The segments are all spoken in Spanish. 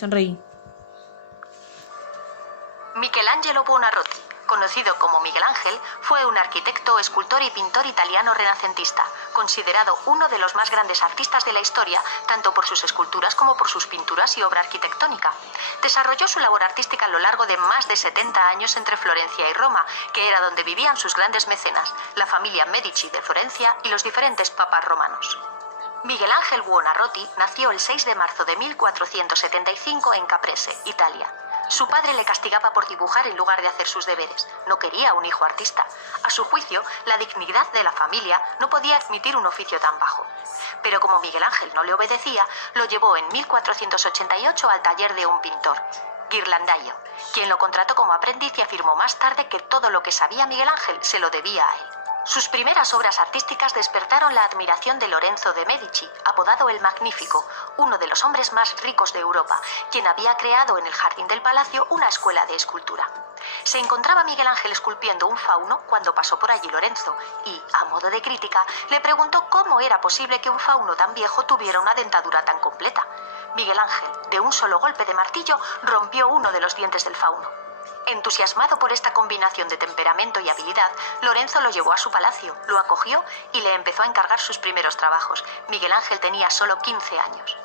Sonreí. Michelangelo Buonarroti, conocido como Miguel Ángel, fue un arquitecto, escultor y pintor italiano renacentista, considerado uno de los más grandes artistas de la historia, tanto por sus esculturas como por sus pinturas y obra arquitectónica. Desarrolló su labor artística a lo largo de más de 70 años entre Florencia y Roma, que era donde vivían sus grandes mecenas, la familia Medici de Florencia y los diferentes papas romanos. Miguel Ángel Buonarroti nació el 6 de marzo de 1475 en Caprese, Italia. Su padre le castigaba por dibujar en lugar de hacer sus deberes. No quería un hijo artista. A su juicio, la dignidad de la familia no podía admitir un oficio tan bajo. Pero como Miguel Ángel no le obedecía, lo llevó en 1488 al taller de un pintor, Ghirlandaio, quien lo contrató como aprendiz y afirmó más tarde que todo lo que sabía Miguel Ángel se lo debía a él. Sus primeras obras artísticas despertaron la admiración de Lorenzo de Medici, apodado el Magnífico, uno de los hombres más ricos de Europa, quien había creado en el jardín del palacio una escuela de escultura. Se encontraba Miguel Ángel esculpiendo un fauno cuando pasó por allí Lorenzo y, a modo de crítica, le preguntó cómo era posible que un fauno tan viejo tuviera una dentadura tan completa. Miguel Ángel, de un solo golpe de martillo, rompió uno de los dientes del fauno. Entusiasmado por esta combinación de temperamento y habilidad, Lorenzo lo llevó a su palacio, lo acogió y le empezó a encargar sus primeros trabajos. Miguel Ángel tenía solo 15 años.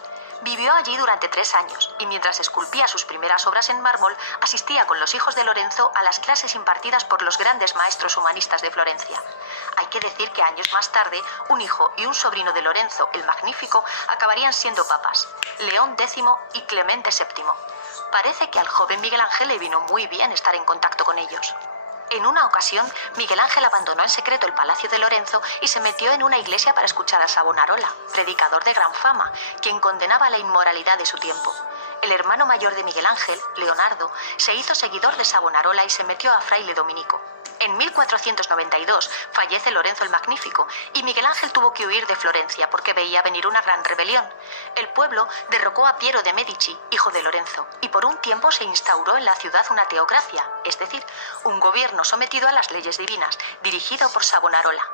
Vivió allí durante 3 años y mientras esculpía sus primeras obras en mármol, asistía con los hijos de Lorenzo a las clases impartidas por los grandes maestros humanistas de Florencia. Hay que decir que años más tarde, un hijo y un sobrino de Lorenzo, el Magnífico, acabarían siendo papas, León X y Clemente VII. Parece que al joven Miguel Ángel le vino muy bien estar en contacto con ellos. En una ocasión, Miguel Ángel abandonó en secreto el palacio de Lorenzo y se metió en una iglesia para escuchar a Savonarola, predicador de gran fama, quien condenaba la inmoralidad de su tiempo. El hermano mayor de Miguel Ángel, Leonardo, se hizo seguidor de Savonarola y se metió a fraile dominico. En 1492 fallece Lorenzo el Magnífico y Miguel Ángel tuvo que huir de Florencia porque veía venir una gran rebelión. El pueblo derrocó a Piero de Medici, hijo de Lorenzo, y por un tiempo se instauró en la ciudad una teocracia, es decir, un gobierno sometido a las leyes divinas, dirigido por Savonarola.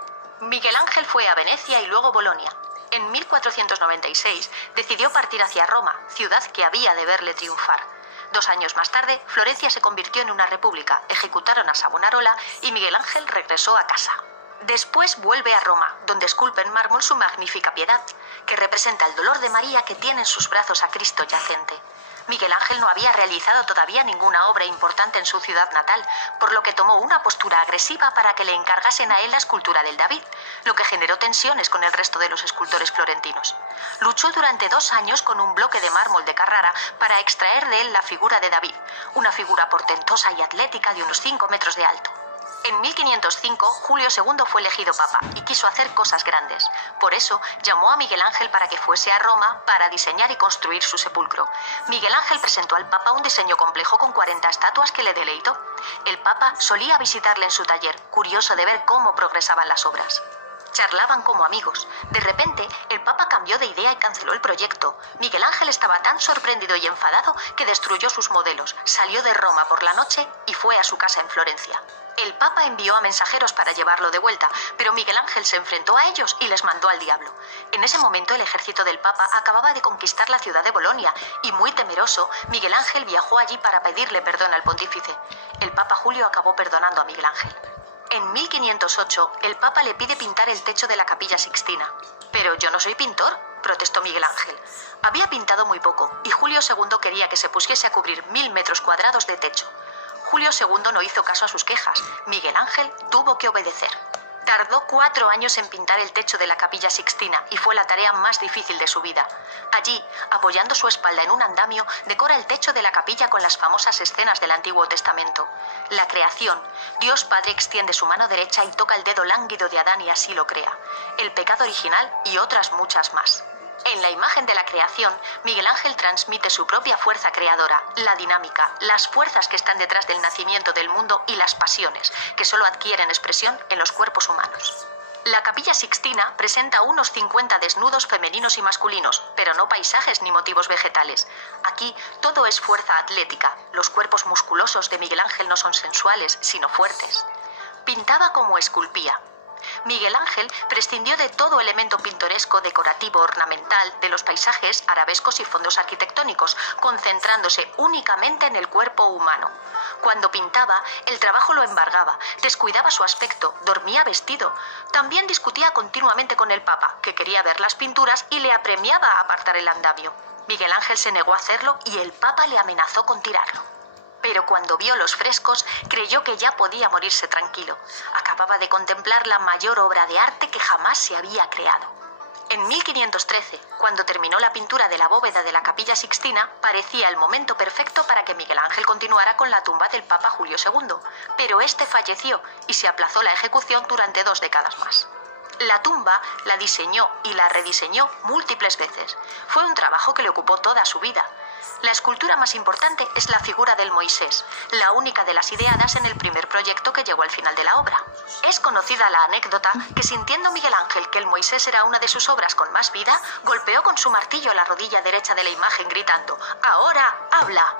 Miguel Ángel fue a Venecia y luego Bolonia. En 1496 decidió partir hacia Roma, ciudad que había de verle triunfar. 2 años más tarde, Florencia se convirtió en una república, ejecutaron a Savonarola y Miguel Ángel regresó a casa. Después vuelve a Roma, donde esculpe en mármol su magnífica Piedad, que representa el dolor de María que tiene en sus brazos a Cristo yacente. Miguel Ángel no había realizado todavía ninguna obra importante en su ciudad natal, por lo que tomó una postura agresiva para que le encargasen a él la escultura del David, lo que generó tensiones con el resto de los escultores florentinos. Luchó durante 2 años con un bloque de mármol de Carrara para extraer de él la figura de David, una figura portentosa y atlética de unos 5 metros de alto. En 1505, Julio II fue elegido papa y quiso hacer cosas grandes. Por eso, llamó a Miguel Ángel para que fuese a Roma para diseñar y construir su sepulcro. Miguel Ángel presentó al papa un diseño complejo con 40 estatuas que le deleitó. El papa solía visitarle en su taller, curioso de ver cómo progresaban las obras. Charlaban como amigos. De repente, el papa cambió de idea y canceló el proyecto. Miguel Ángel estaba tan sorprendido y enfadado que destruyó sus modelos, salió de Roma por la noche y fue a su casa en Florencia. El papa envió a mensajeros para llevarlo de vuelta, pero Miguel Ángel se enfrentó a ellos y les mandó al diablo. En ese momento el ejército del papa acababa de conquistar la ciudad de Bolonia y, muy temeroso, Miguel Ángel viajó allí para pedirle perdón al pontífice. El papa Julio acabó perdonando a Miguel Ángel. En 1508, el papa le pide pintar el techo de la Capilla Sixtina. «Pero yo no soy pintor», protestó Miguel Ángel. Había pintado muy poco y Julio II quería que se pusiese a cubrir 1000 metros cuadrados de techo. Julio II no hizo caso a sus quejas. Miguel Ángel tuvo que obedecer. Tardó 4 años en pintar el techo de la Capilla Sixtina y fue la tarea más difícil de su vida. Allí, apoyando su espalda en un andamio, decora el techo de la capilla con las famosas escenas del Antiguo Testamento. La creación. Dios Padre extiende su mano derecha y toca el dedo lánguido de Adán y así lo crea. El pecado original y otras muchas más. En la imagen de la creación, Miguel Ángel transmite su propia fuerza creadora, la dinámica, las fuerzas que están detrás del nacimiento del mundo y las pasiones, que solo adquieren expresión en los cuerpos humanos. La Capilla Sixtina presenta unos 50 desnudos femeninos y masculinos, pero no paisajes ni motivos vegetales. Aquí todo es fuerza atlética. Los cuerpos musculosos de Miguel Ángel no son sensuales, sino fuertes. Pintaba como esculpía. Miguel Ángel prescindió de todo elemento pintoresco, decorativo, ornamental, de los paisajes, arabescos y fondos arquitectónicos, concentrándose únicamente en el cuerpo humano. Cuando pintaba, el trabajo lo embargaba, descuidaba su aspecto, dormía vestido. También discutía continuamente con el Papa, que quería ver las pinturas y le apremiaba a apartar el andamio. Miguel Ángel se negó a hacerlo y el Papa le amenazó con tirarlo. Pero cuando vio los frescos, creyó que ya podía morirse tranquilo. Acababa de contemplar la mayor obra de arte que jamás se había creado. En 1513, cuando terminó la pintura de la bóveda de la Capilla Sixtina, parecía el momento perfecto para que Miguel Ángel continuara con la tumba del Papa Julio II, pero este falleció y se aplazó la ejecución durante 2 décadas más. La tumba la diseñó y la rediseñó múltiples veces. Fue un trabajo que le ocupó toda su vida. La escultura más importante es la figura del Moisés, la única de las ideadas en el primer proyecto que llegó al final de la obra. Es conocida la anécdota que, sintiendo Miguel Ángel que el Moisés era una de sus obras con más vida, golpeó con su martillo la rodilla derecha de la imagen gritando: «¡Ahora habla!».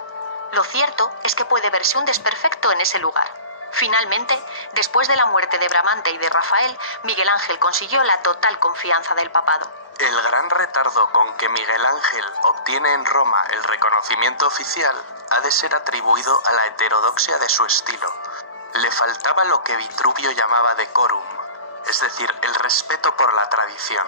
Lo cierto es que puede verse un desperfecto en ese lugar. Finalmente, después de la muerte de Bramante y de Rafael, Miguel Ángel consiguió la total confianza del papado. El gran retardo con que Miguel Ángel obtiene en Roma el reconocimiento oficial ha de ser atribuido a la heterodoxia de su estilo. Le faltaba lo que Vitruvio llamaba decorum, es decir, el respeto por la tradición.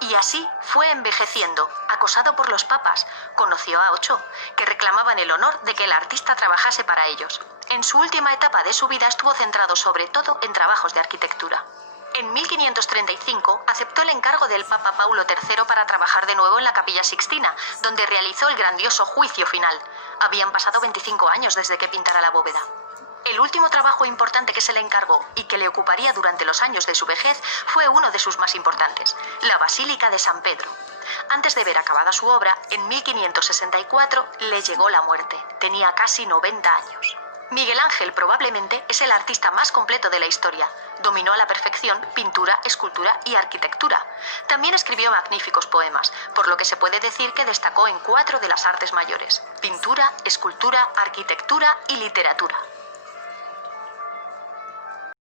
Y así fue envejeciendo, acosado por los papas. Conoció a 8, que reclamaban el honor de que el artista trabajase para ellos. En su última etapa de su vida estuvo centrado sobre todo en trabajos de arquitectura. En 1535 aceptó el encargo del Papa Paulo III para trabajar de nuevo en la Capilla Sixtina, donde realizó el grandioso juicio final. Habían pasado 25 años desde que pintara la bóveda. El último trabajo importante que se le encargó y que le ocuparía durante los años de su vejez fue uno de sus más importantes, la Basílica de San Pedro. Antes de ver acabada su obra, en 1564 le llegó la muerte. Tenía casi 90 años. Miguel Ángel probablemente es el artista más completo de la historia. Dominó a la perfección pintura, escultura y arquitectura. También escribió magníficos poemas, por lo que se puede decir que destacó en 4 de las artes mayores: pintura, escultura, arquitectura y literatura.